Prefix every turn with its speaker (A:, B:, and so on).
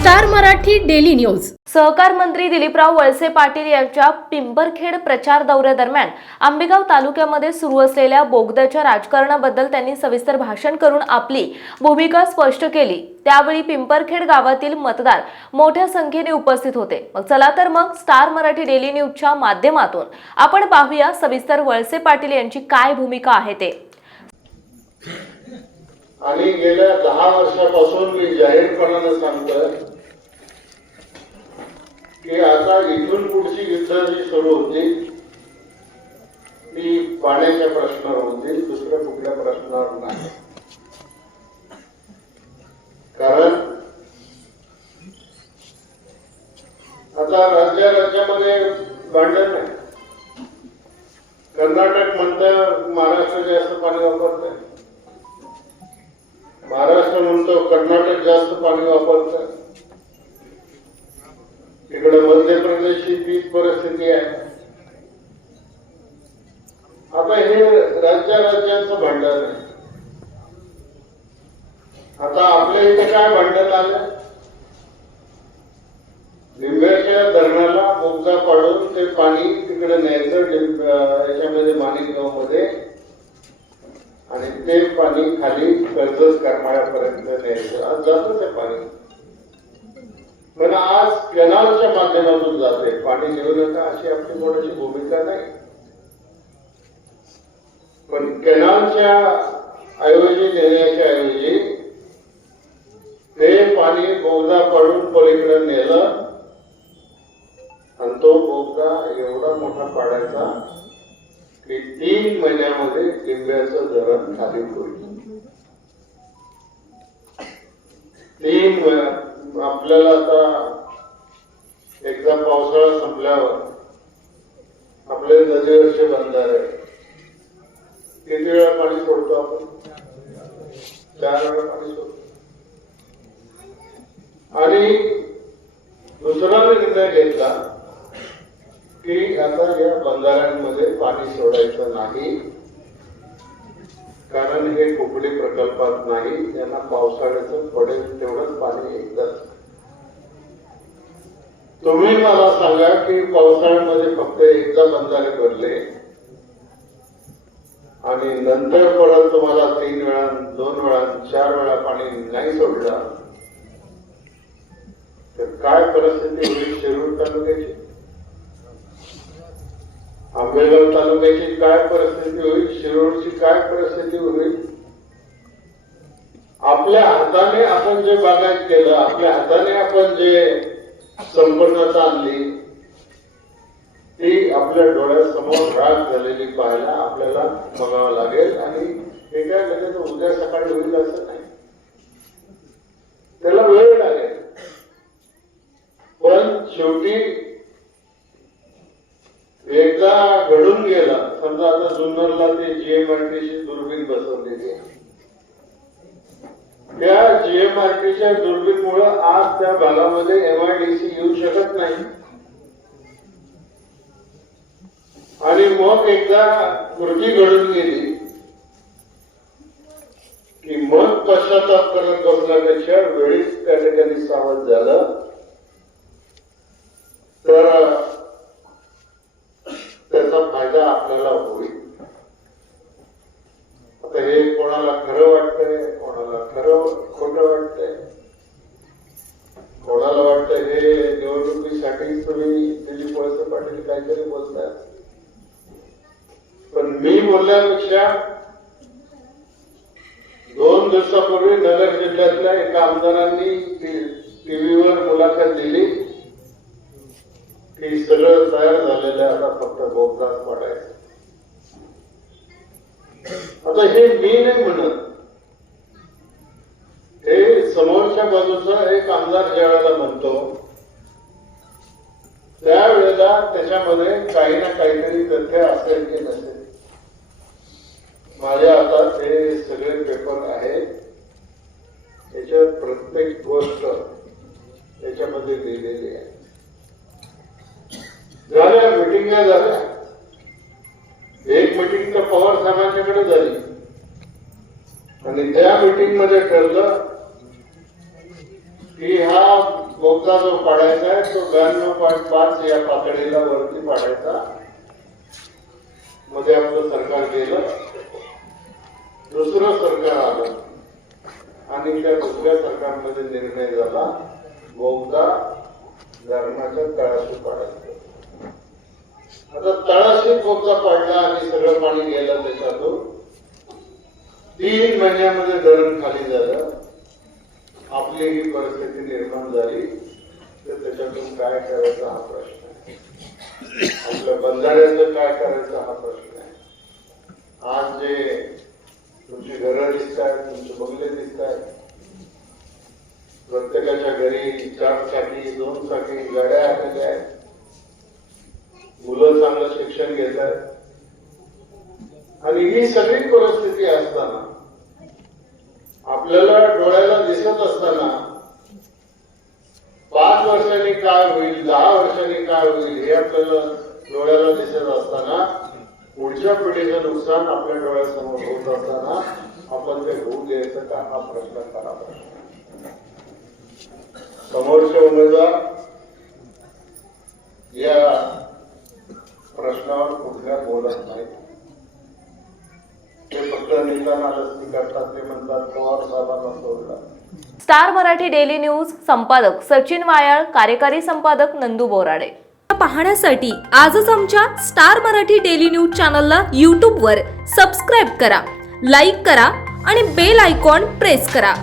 A: Star Marathi daily news.
B: सहकार मंत्री दिलीपराव वळसे पाटील यांच्या पिंपरखेड प्रचार दौऱ्यादरम्यान आंबेगाव तालुक्यामध्ये सुरू असलेल्या बोगद्याच्या राजकारणाबद्दल त्यांनी सविस्तर भाषण करून आपली भूमिका स्पष्ट केली. त्यावेळी पिंपरखेड गावातील मतदार मोठ्या संख्येने उपस्थित होते. मग चला तर मग स्टार मराठी डेली न्यूजच्या माध्यमातून आपण पाहूया सविस्तर वळसे पाटील यांची काय भूमिका आहे ते.
C: आणि गेल्या दहा वर्षापासून मी जाहीरपणानं सांगतोय की आता इथून पुढची युद्ध जी सुरू होती. ती पाण्याच्या प्रश्नावर होती दुसऱ्या कुठल्या प्रश्नावर नाही. कारण आता राज्या राज्यामध्ये भांडण नाही कर्नाटक म्हणतं महाराष्ट्र जास्त पाणी वापरत महाराष्ट्र म्हणतो कर्नाटक जास्त पाणी वापरतं इकडे मध्य प्रदेशची तीच परिस्थिती आहे. आता हे राज्या राज्यांचं भांडण आहे. आता आपल्या इथे काय भांडण आलं? लिंब्याच्या धरणाला बोगदा पाडून ते पाणी तिकडे न्यायचं याच्यामध्ये माणिकगावमध्ये आणि ते पाणी खाली कर्जत करमाळ्यापर्यंत न्यायचं. आज जातं ते पाणी. पण आज कॅनलच्या माध्यमातून जाते पाणी नेऊ नका अशी आपली कोणाची भूमिका नाही. पण कॅनलच्या ऐवजी नेण्याच्या ऐवजी ते पाणी बोगदा पाडून पलीकडे नेलं आणि तो बोगदा एवढा मोठा पाडायचा की तीन महिन्यामध्ये लिंब्याचं धरण खाली होईल. तीन महिन्या- आपल्याला आता एकदा पावसाळा संपल्यावर आपले नदीवरचे बंधारे किती वेळा पाणी सोडतो आपण? चार वेळा पाणी सोडतो. आणि दुसरा निर्णय घेतला की आता या बंधाऱ्यांमध्ये पाणी सोडायचं नाही. कारण हे कुकडी प्रकल्पात नाही त्यांना पावसाळ्याचं पडेल तेवढंच पाणी एकदाच तुम्ही मला सांगा की पावसाळ्यामध्ये फक्त एकदा बंधारे भरले आणि नंतर परत तुम्हाला तीन वेळा दोन वेळा चार वेळा पाणी नाही सोडलं तर काय परिस्थिती होईल? शिरूर तालुक्याची? आंबेगाव तालुक्याची काय परिस्थिती होईल शिरोडची काय परिस्थिती होईल? आपल्या हाताने आपण जे बागायत केलं आपल्या हाताने आपण जे संपन्नता आणली ती आपल्या डोळ्यासमोर राग झालेली पाहायला आपल्याला बघावं लागेल आणि हे काय लगेच उद्या सकाळी होईल असं नाही. त्याला वेळ लागेल. पण शेवटी एकदा घडून गेला समजा आता जुन्नरला ते जीएमआरटीची दुर्बीण बसवलेली त्या जीएमआरटीच्या दुर्बीणमुळे आज त्या भागामध्ये एमआयडीसी येऊ शकत नाही. आणि मग एकदा कृती घडून गेली की मग पश्चाताप करत बसल्यापेक्षा वेळीच त्या ठिकाणी सावध झालं तर त्याचा फायदा आपल्याला होईल आता हे कोणाला खरं वाटतंय कोणाला खरं खोटं वाटतंय कोणाला वाटतं हे दिलीप वळसे पाटील काहीतरी बोलतात पण मी बोलण्यापेक्षा दोन दिवसापूर्वी नगर जिल्ह्यातल्या एका आमदारांनी टीव्हीवर मुलाखत दिली. की सगळं तयार झालेलं आहे आता फक्त बोगदाच पाडायचं. आता हे मी नाही म्हणत. हे समोरच्या बाजूचा एक आमदार ज्या वेळेला म्हणतो त्यावेळेला त्याच्यामध्ये काही ना काहीतरी तथ्य असेल की नसेल. माझ्या हातात हे सगळे पेपर आहेत त्याच्यात प्रत्येक गोष्ट त्याच्यामध्ये लिहिलेली आहे. झाल्या मिटिंगा झाल्या. एक मिटिंग तर पवार साहेबांच्याकडे झाली. आणि त्या मिटिंगमध्ये ठरलं की हा बोगदा जो पाडायचा आहे तो ब्याण्णव पॉईंट पाच या पातळीला वरती पाडायचा. मध्ये आपलं सरकार गेलं. दुसरं सरकार आलं. आणि त्या दुसऱ्या सरकारमध्ये निर्णय झाला बोगदा धरणाच्या तळाशी पाडायचा. आता तळाशी बोगदा पाडला आणि सगळं पाणी गेलं त्याच्यातून. तीन महिन्यामध्ये धरण खाली झालं. आपली ही तर काय करायचा हा प्रश्न आहे. आपल्या बंधाऱ्याचं काय करायचा हा प्रश्न आहे. आज जे तुमची घरं दिसत आहेत तुमचे बंगले दिसत आहेत प्रत्येकाच्या घरी चार चाकी दोन चाकी गाड्या आलेल्या आहेत. मुलं चांगलं शिक्षण घेत आहेत आणि ही सगळी परिस्थिती असताना आपल्याला डोळ्याला दिसत असताना पाच वर्षांनी काय होईल दहा वर्षांनी काय होईल हे आपल्याला डोळ्याला दिसत असताना पुढच्या पिढीचं नुकसान आपल्या डोळ्यासमोर होत असताना आपण ते होऊ द्यायचं का हा प्रश्न खरा समोरचे उमेदवार या प्रश्नावर कुठल्या बोलत नाही
B: स्टार मराठी डेली न्यूज संपादक सचिन वायाळ कार्यकारी संपादक नंदू बोराडे.
A: पाहण्यासाठी आजच आमच्या स्टार मराठी डेली न्यूज चॅनलला यूट्यूबवर सबस्क्राईब करा लाईक करा आणि बेल आयकॉन प्रेस करा.